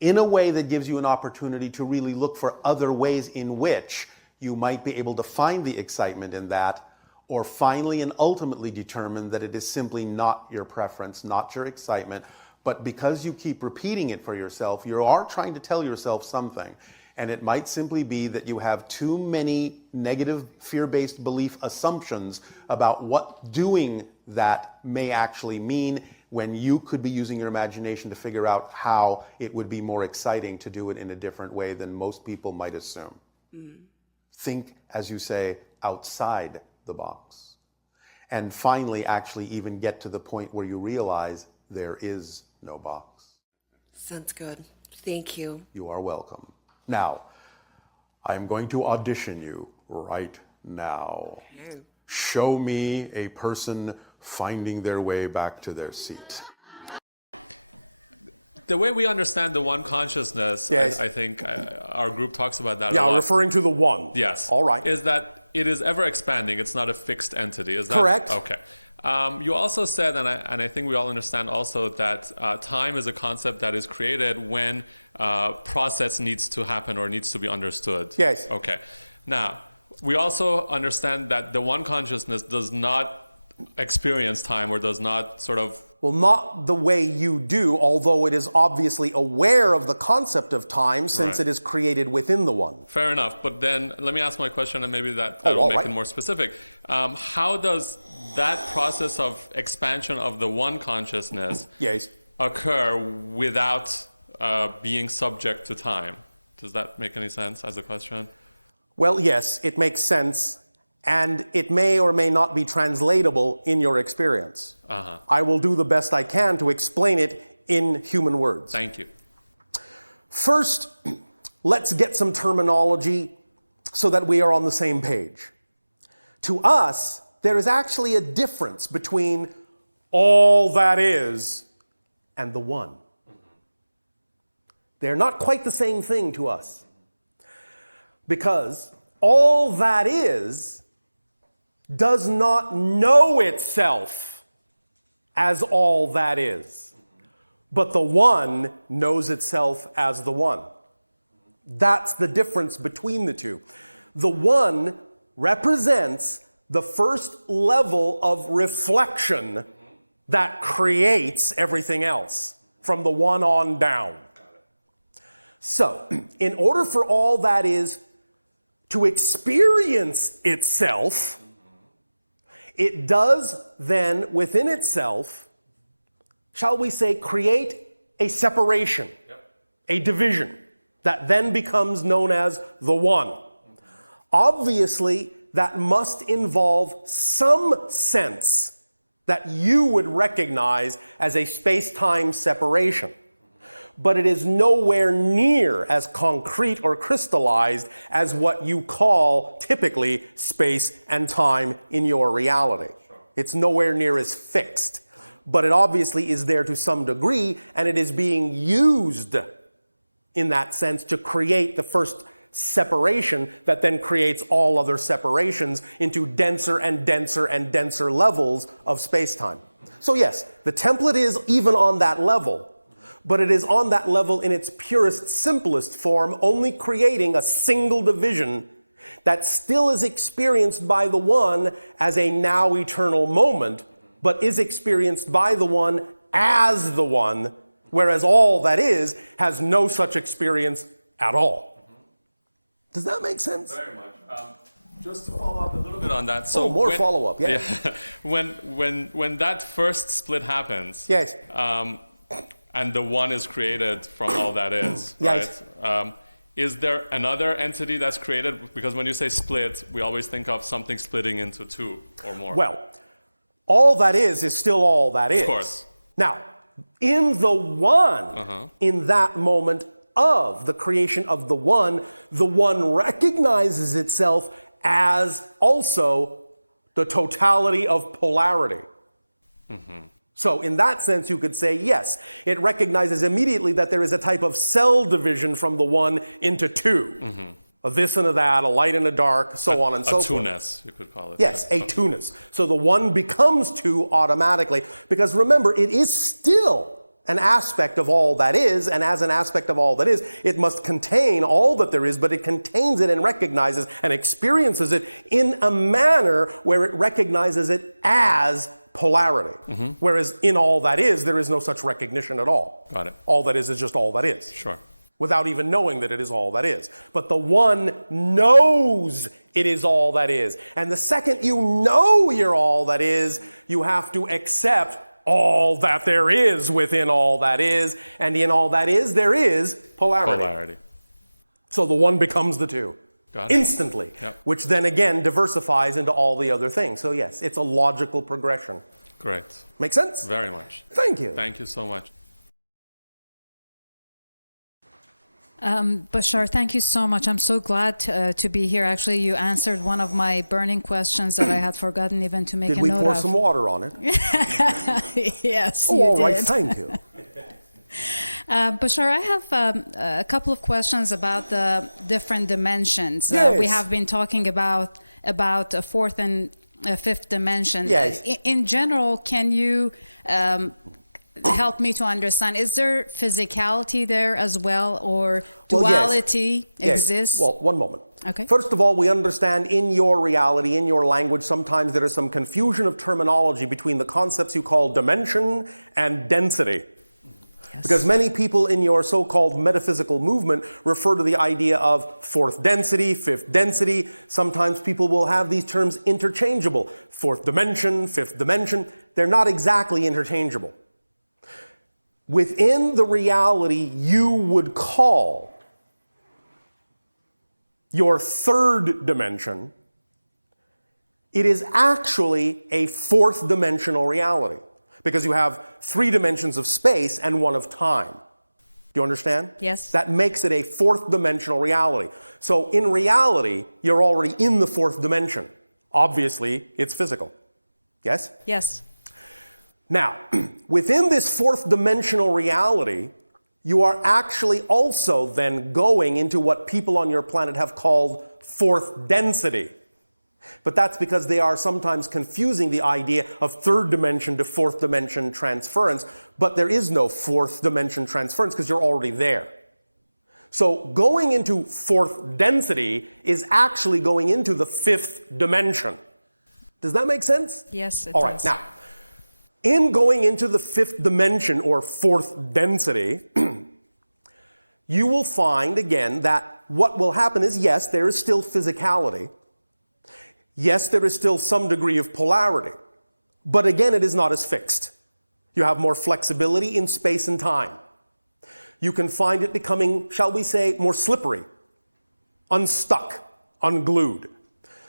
in a way that gives you an opportunity to really look for other ways in which you might be able to find the excitement in that, or finally and ultimately determine that it is simply not your preference, not your excitement. But because you keep repeating it for yourself, you are trying to tell yourself something. And it might simply be that you have too many negative fear-based belief assumptions about what doing that may actually mean, when you could be using your imagination to figure out how it would be more exciting to do it in a different way than most people might assume. Think, as you say, outside the box. And finally, actually even get to the point where you realize there is no box. Sounds good. Thank you. You are welcome. Now, I'm going to audition you right now. Okay. Show me a person finding their way back to their seat. The way we understand the one consciousness, Yes. I think our group talks about that a lot. Yeah, referring to the one. Yes. All right. Is that it is ever expanding. It's not a fixed entity. Is that correct? Okay. You also said, and I think we all understand also, that time is a concept that is created when process needs to happen or needs to be understood. Yes. Okay. Now, we also understand that the one consciousness does not experience time, or does not sort of... Well, not the way you do, although it is obviously aware of the concept of time, since Right. it is created within the one. Fair enough. But then let me ask my question, and maybe that will all make right. it more specific. How does that process of expansion of the one consciousness Yes. occur without being subject to time? Does that make any sense as a question? Well, yes, it makes sense, and it may or may not be translatable in your experience. I will do the best I can to explain it in human words. Thank you. First, let's get some terminology so that we are on the same page. To us, there is actually a difference between all that is and the one. They're not quite the same thing to us. Because all that is does not know itself as all that is. But the one knows itself as the one. That's the difference between the two. The one represents the first level of reflection that creates everything else, from the one on down. So, in order for all that is to experience itself, it does then, within itself, shall we say, create a separation, a division, that then becomes known as the one. Obviously, that must involve some sense that you would recognize as a space-time separation. But it is nowhere near as concrete or crystallized as what you call typically space and time in your reality. It's nowhere near as fixed. But it obviously is there to some degree, and it is being used in that sense to create the first separation that then creates all other separations into denser and denser and denser levels of space-time. So yes, the template is even on that level, but it is on that level in its purest, simplest form, only creating a single division that still is experienced by the one as a now eternal moment, but is experienced by the one as the one, whereas all that is has no such experience at all. Does that make sense? Very much. Just to follow up a little bit on that. So more follow-up, yeah. When that first split happens, yes, and the one is created from all that is, yes. right? Is there another entity that's created? Because when you say split, we always think of something splitting into two or more. Well, all that is still all that is. Of course. Now, in the one, in that moment of the creation of the one recognizes itself as also the totality of polarity. So in that sense, you could say, yes, it recognizes immediately that there is a type of cell division from the one into two. Mm-hmm. A this and a that, a light and a dark, so on and so forth. A two-ness, you could call it. Yes, a two-ness. So the one becomes two automatically, because remember, it is still an aspect of all that is, and as an aspect of all that is, it must contain all that there is, but it contains it and recognizes and experiences it in a manner where it recognizes it as polarity. Mm-hmm. Whereas in all that is, there is no such recognition at all. Got it. All that is just all that is. Sure. Without even knowing that it is all that is. But the one knows it is all that is. And the second you know you're all that is, you have to accept all that there is within all that is. And in all that is, there is polarity. So the one becomes the two. Got it. Instantly. Yep. Which then again diversifies into all the other things. So yes, it's a logical progression. Great. Make sense? Very much. Thank you. Thank you so much. Bashar, thank you so much. I'm so glad to be here. Actually, you answered one of my burning questions that I had forgotten even to make a note of. Did we pour some water on it? Yes, you did. All right, thank you. Bashar, I have a couple of questions about the different dimensions. Yes. We have been talking about a fourth and a fifth dimension. Yes. In general, can you help me to understand, is there physicality there as well, or duality exists? Well, one moment. Okay. First of all, we understand in your reality, in your language, sometimes there is some confusion of terminology between the concepts you call dimension and density. Yes. Because many people in your so-called metaphysical movement refer to the idea of fourth density, fifth density. Sometimes people will have these terms interchangeable. Fourth dimension, fifth dimension. They're not exactly interchangeable. Within the reality you would call your third dimension, it is actually a fourth dimensional reality, because you have 3 dimensions of space and 1 of time. Do you understand? Yes. That makes it a fourth dimensional reality. So in reality, you're already in the fourth dimension. Obviously, it's physical. Yes? Yes. Now, within this fourth dimensional reality, you are actually also then going into what people on your planet have called fourth density. But that's because they are sometimes confusing the idea of third dimension to fourth dimension transference. But there is no fourth dimension transference because you're already there. So going into fourth density is actually going into the fifth dimension. Does that make sense? Yes, it does. All right, now, in going into the fifth dimension or fourth density, you will find again that what will happen is, yes, there is still physicality. Yes, there is still some degree of polarity. But again, it is not as fixed. You have more flexibility in space and time. You can find it becoming, shall we say, more slippery, unstuck, unglued,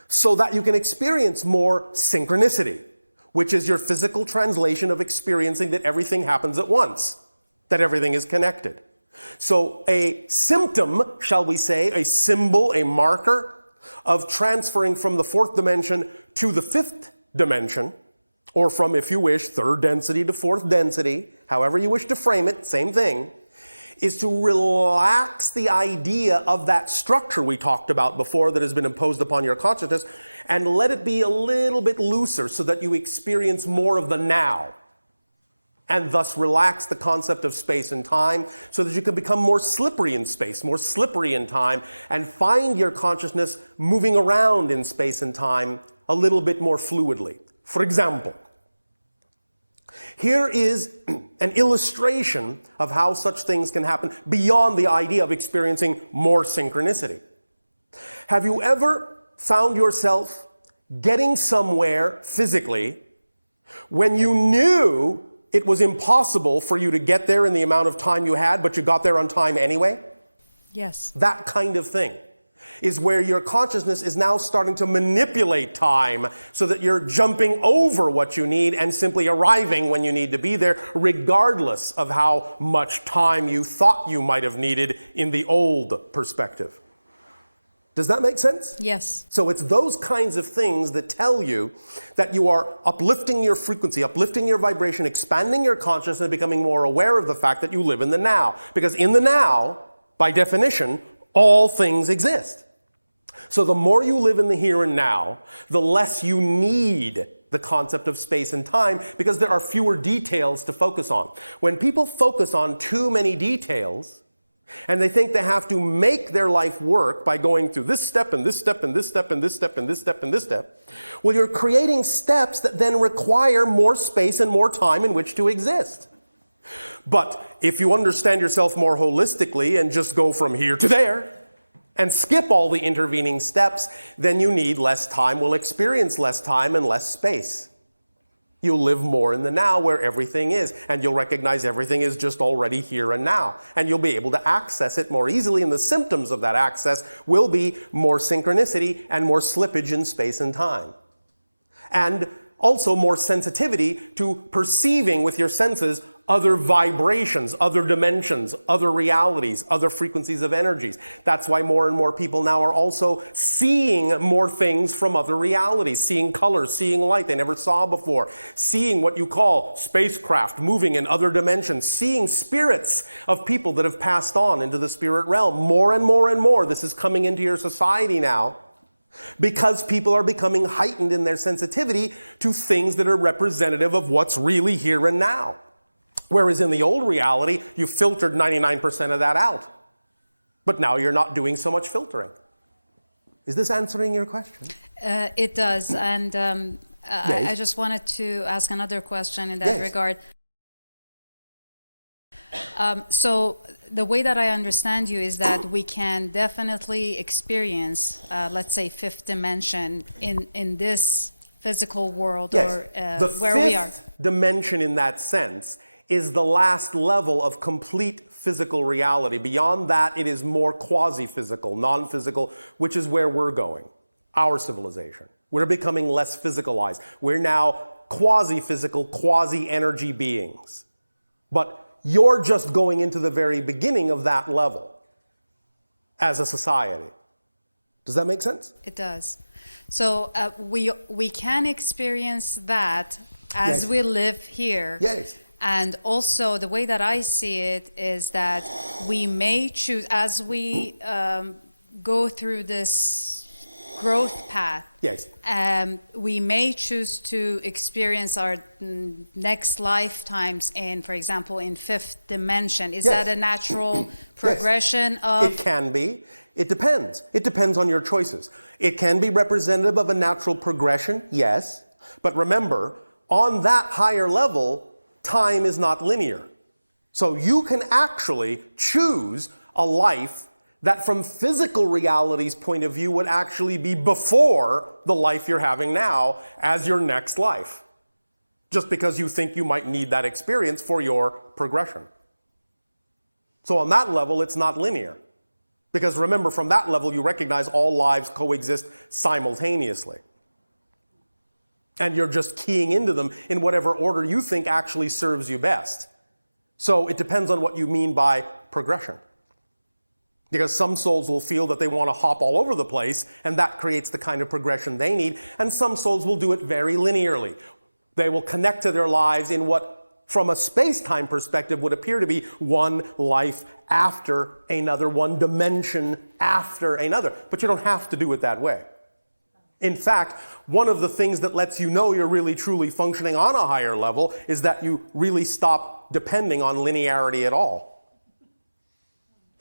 so that you can experience more synchronicity, which is your physical translation of experiencing that everything happens at once, that everything is connected. So a symptom, shall we say, a symbol, a marker of transferring from the fourth dimension to the fifth dimension, or from, if you wish, third density to fourth density, however you wish to frame it, same thing, is to relax the idea of that structure we talked about before that has been imposed upon your consciousness, and let it be a little bit looser so that you experience more of the now, and thus relax the concept of space and time so that you can become more slippery in space, more slippery in time, and find your consciousness moving around in space and time a little bit more fluidly. For example, here is an illustration of how such things can happen beyond the idea of experiencing more synchronicity. Have you ever found yourself getting somewhere physically when you knew it was impossible for you to get there in the amount of time you had, but you got there on time anyway? Yes. That kind of thing is where your consciousness is now starting to manipulate time so that you're jumping over what you need and simply arriving when you need to be there, regardless of how much time you thought you might have needed in the old perspective. Does that make sense? Yes. So it's those kinds of things that tell you that you are uplifting your frequency, uplifting your vibration, expanding your consciousness, becoming more aware of the fact that you live in the now. Because in the now, by definition, all things exist. So the more you live in the here and now, the less you need the concept of space and time, because there are fewer details to focus on. When people focus on too many details, and they think they have to make their life work by going through this step and this step and this step and this step and this step and this step, well, you're creating steps that then require more space and more time in which to exist. But if you understand yourself more holistically and just go from here to there and skip all the intervening steps, then you need less time, will experience less time and less space. You'll live more in the now where everything is, and you'll recognize everything is just already here and now. And you'll be able to access it more easily, and the symptoms of that access will be more synchronicity and more slippage in space and time. And also more sensitivity to perceiving with your senses other vibrations, other dimensions, other realities, other frequencies of energies. That's why more and more people now are also seeing more things from other realities, seeing colors, seeing light they never saw before, seeing what you call spacecraft moving in other dimensions, seeing spirits of people that have passed on into the spirit realm. More and more and more, this is coming into your society now, because people are becoming heightened in their sensitivity to things that are representative of what's really here and now. Whereas in the old reality, you filtered 99% of that out. But now you're not doing so much filtering. Is this answering your question? It does. And Yes. I just wanted to ask another question in that regard. So the way that I understand you is that we can definitely experience, let's say, fifth dimension in this physical world, or where we are. The fifth dimension in that sense is the last level of complete physical reality. Beyond that, it is more quasi-physical, non-physical, which is where we're going, our civilization. We're becoming less physicalized. We're now quasi-physical, quasi-energy beings. But you're just going into the very beginning of that level as a society. Does that make sense? It does. So we can experience that as we live here. Yes. And also the way that I see it is that we may choose, as we go through this growth path, we may choose to experience our next lifetimes in, for example, in fifth dimension. Is that a natural progression of? It can be. It depends. It depends on your choices. It can be representative of a natural progression, yes. But remember, on that higher level, time is not linear. So you can actually choose a life that from physical reality's point of view would actually be before the life you're having now as your next life. Just because you think you might need that experience for your progression. So on that level, it's not linear. Because remember, from that level, you recognize all lives coexist simultaneously. And you're just keying into them in whatever order you think actually serves you best. So it depends on what you mean by progression. Because some souls will feel that they want to hop all over the place, and that creates the kind of progression they need. And some souls will do it very linearly. They will connect to their lives in what, from a space-time perspective, would appear to be one life after another, one dimension after another. But you don't have to do it that way. In fact, one of the things that lets you know you're really truly functioning on a higher level is that you really stop depending on linearity at all.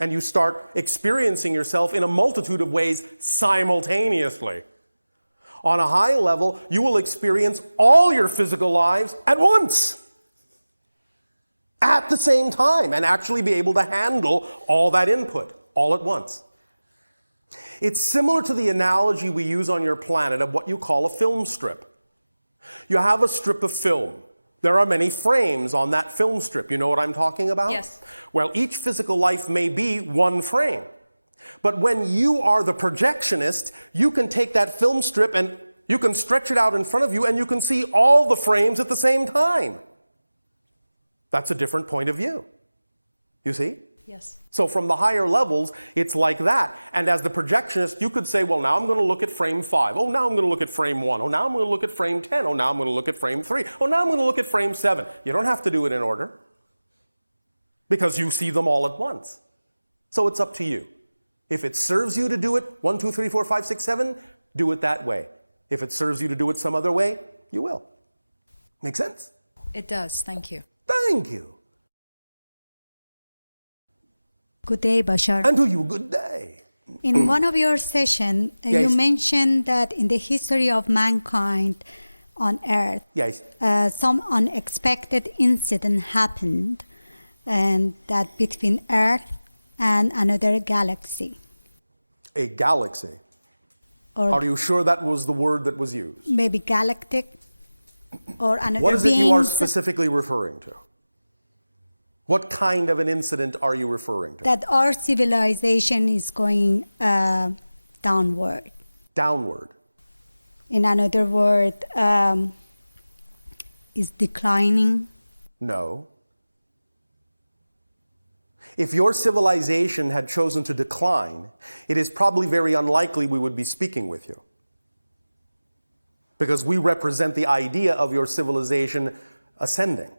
And you start experiencing yourself in a multitude of ways simultaneously. On a high level, you will experience all your physical lives at once, at the same time, and actually be able to handle all that input all at once. It's similar to the analogy we use on your planet of what you call a film strip. You have a strip of film. There are many frames on that film strip. You know what I'm talking about? Yes. Well, each physical life may be one frame. But when you are the projectionist, you can take that film strip and you can stretch it out in front of you and you can see all the frames at the same time. That's a different point of view. You see? Yes. So from the higher levels, it's like that. And as the projectionist, you could say, well, now I'm going to look at frame 5. Oh, now I'm going to look at frame 1. Oh, now I'm going to look at frame 10. Oh, now I'm going to look at frame 3. Oh, now I'm going to look at frame 7. You don't have to do it in order because you see them all at once. So it's up to you. If it serves you to do it 1, 2, 3, 4, 5, 6, 7, do it that way. If it serves you to do it some other way, you will. Make sense? It does. Thank you. Thank you. Good day, Bashar. And to you, good day. In one of your sessions, Yes. you mentioned that in the history of mankind on Earth, Yes. some unexpected incident happened, and that between Earth and another galaxy. A galaxy. Or Are you sure that was the word that was used? maybe galactic, or another What is it you are beings specifically referring to? What kind of an incident are you referring to? that our civilization is going downward. Downward. In another word, is declining. No. If your civilization had chosen to decline, it is probably very unlikely we would be speaking with you. Because we represent the idea of your civilization ascending.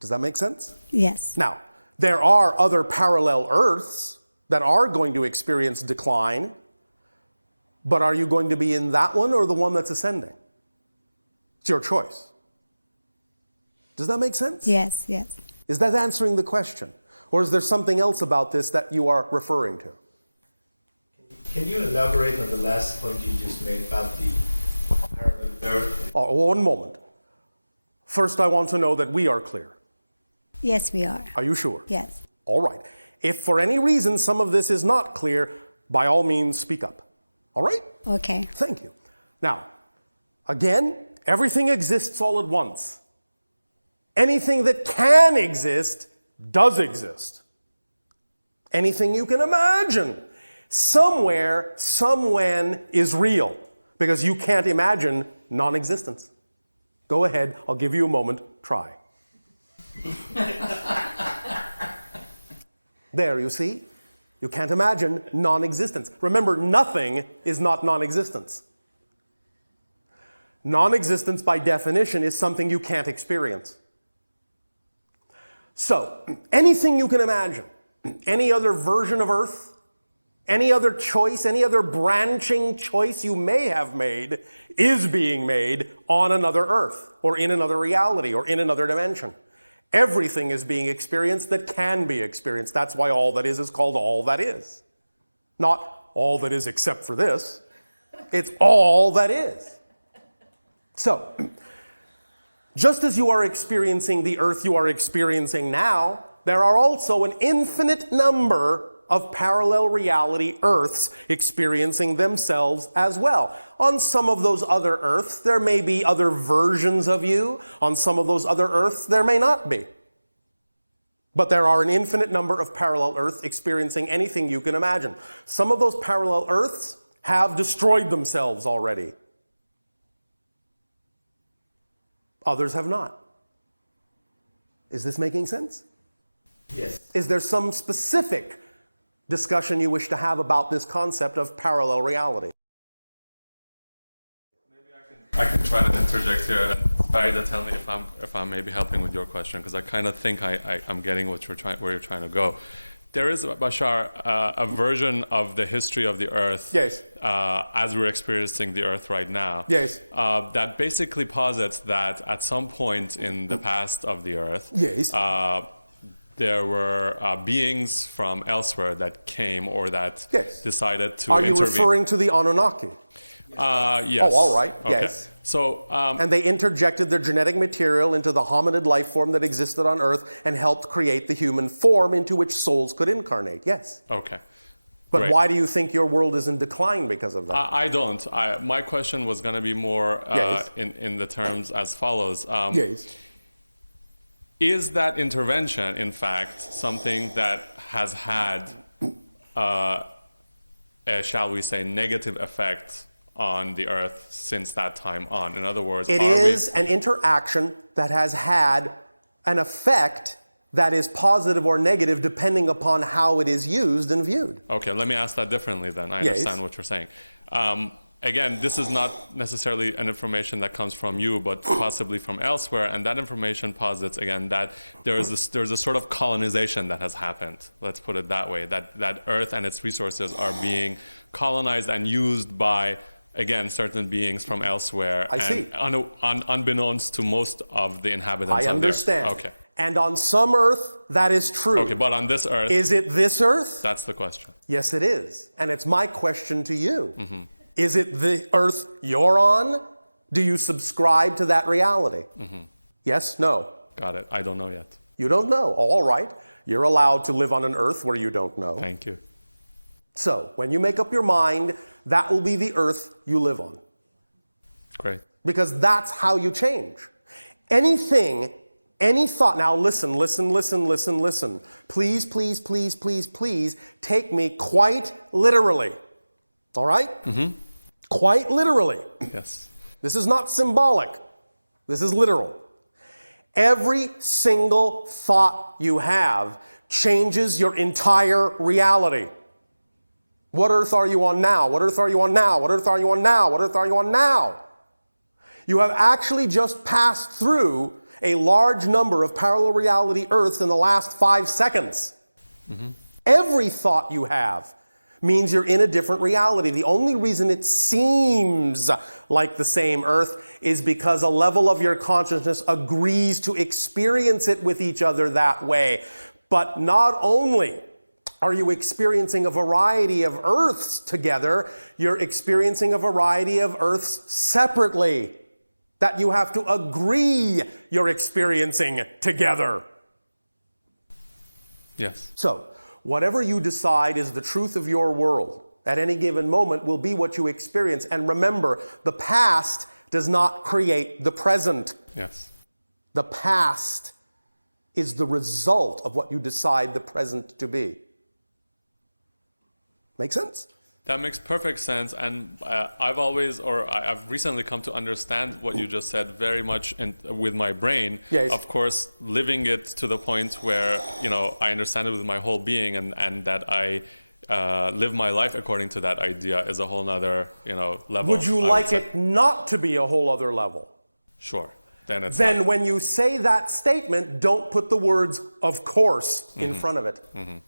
Does that make sense? Yes. Now, there are other parallel Earths that are going to experience decline, but are you going to be in that one or the one that's ascending? It's your choice. Does that make sense? Yes, yes. Is that answering the question? Or is there something else about this that you are referring to? Can you elaborate on the last point you just made about the parallel Earth? Oh, one moment. First, I want to know that we are clear. Yes, we are. Are you sure? Yes. All right. If for any reason some of this is not clear, by all means speak up. All right? Okay. Thank you. Now, again, everything exists all at once. Anything that can exist does exist. Anything you can imagine, somewhere, somewhen is real, because you can't imagine non-existence. Go ahead, I'll give you a moment, try. There, you see? You can't imagine non-existence. Remember, nothing is not non-existence. Non-existence, by definition, is something you can't experience. So, anything you can imagine, any other version of Earth, any other choice, any other branching choice you may have made is being made on another Earth, or in another reality, or in another dimension. Everything is being experienced that can be experienced. That's why all that is called all that is. Not all that is except for this. It's all that is. So, just as you are experiencing the Earth you are experiencing now, there are also an infinite number of parallel reality Earths experiencing themselves as well. On some of those other Earths, there may be other versions of you. On some of those other Earths, there may not be. But there are an infinite number of parallel Earths experiencing anything you can imagine. Some of those parallel Earths have destroyed themselves already. Others have not. Is this making sense? Yes. Is there some specific discussion you wish to have about this concept of parallel reality? I can try to interject here and try to tell me if I'm maybe helping with your question, because I kind of think I'm getting where you're trying to go. There is, Bashar, a version of the history of the Earth, yes, as we're experiencing the Earth right now, yes, that basically posits that at some point in the past of the Earth, yes, there were beings from elsewhere that came or that yes. decided to intervene. Are you intervene. referring to the Anunnaki? Yes. Oh, all right. Okay. Yes. So, and they interjected their genetic material into the hominid life form that existed on Earth and helped create the human form into which souls could incarnate. Yes. Okay. But Great. why do you think your world is in decline because of that? I don't. My question was going to be more yes. in the terms as follows. Yes. Is that intervention, in fact, something that has had, shall we say, negative effect on the Earth since that time on? In other words, it is an interaction that has had an effect that is positive or negative depending upon how it is used and viewed. Okay, let me ask that differently then. I understand what you're saying. Again, this is not necessarily an information that comes from you, but possibly from elsewhere, and that information posits, again, that there's a sort of colonization that has happened, let's put it that way, that Earth and its resources are being colonized and used by, again, certain beings from elsewhere. I see. Unbeknownst to most of the inhabitants I of understand. the Earth. Okay. And on some Earth, that is true. Okay, but on this Earth... Is it this Earth? That's the question. Yes, it is. And it's my question to you. Mm-hmm. Is it the Earth you're on? Do you subscribe to that reality? Mm-hmm. Yes, no? Got it. I don't know yet. You don't know. All right. You're allowed to live on an Earth where you don't know. Thank you. So, when you make up your mind, that will be the Earth you live on. Great. Because that's how you change. Anything, any thought, now listen. Please, please, please, please, please take me quite literally. All right? Mm-hmm. Quite literally. Yes. This is not symbolic. This is literal. Every single thought you have changes your entire reality. What Earth are you on now? What Earth are you on now? What Earth are you on now? What Earth are you on now? You have actually just passed through a large number of parallel reality Earths in the last 5 seconds. Mm-hmm. Every thought you have means you're in a different reality. The only reason it seems like the same Earth is because a level of your consciousness agrees to experience it with each other that way. But not only are you experiencing a variety of Earths together, you're experiencing a variety of Earths separately that you have to agree you're experiencing together. Yes. So, whatever you decide is the truth of your world at any given moment will be what you experience. And remember, the past does not create the present. Yes. The past is the result of what you decide the present to be. Make sense? That makes perfect sense, and I've recently come to understand what you just said very much with my brain. Yes. Of course, living it to the point where I understand it with my whole being, and that I live my life according to that idea is a whole nother level. Would you like it not to be a whole other level? Sure. Then when you say that statement, don't put the words "of course" in front of it. Mm-hmm.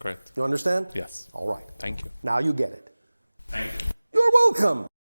Great. You understand? Yes. All right. Thank you. Now you get it. Thank you. You're welcome.